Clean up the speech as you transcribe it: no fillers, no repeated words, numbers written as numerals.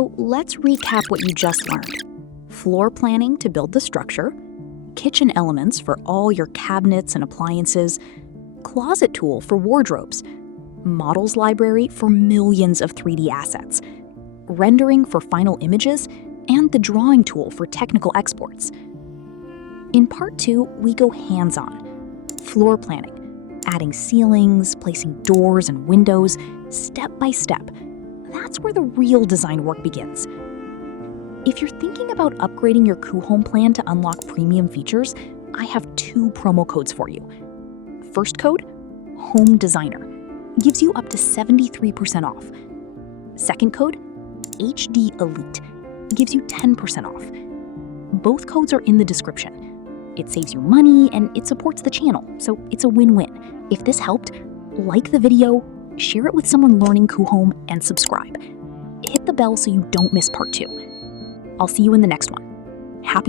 So let's recap what you just learned. Floor planning to build the structure, kitchen elements for all your cabinets and appliances, closet tool for wardrobes, models library for millions of 3D assets, rendering for final images, and the drawing tool for technical exports. In part 2, we go hands-on. Floor planning, adding ceilings, placing doors and windows, step by step. That's where the real design work begins. If you're thinking about upgrading your Coohom plan to unlock premium features, I have 2 promo codes for you. First code, Home Designer, gives you up to 73% off. Second code, HD Elite, gives you 10% off. Both codes are in the description. It saves you money and it supports the channel, so it's a win-win. If this helped, like the video, share it with someone learning Coohom, and subscribe. Hit the bell so you don't miss part 2. I'll see you in the next one. Happy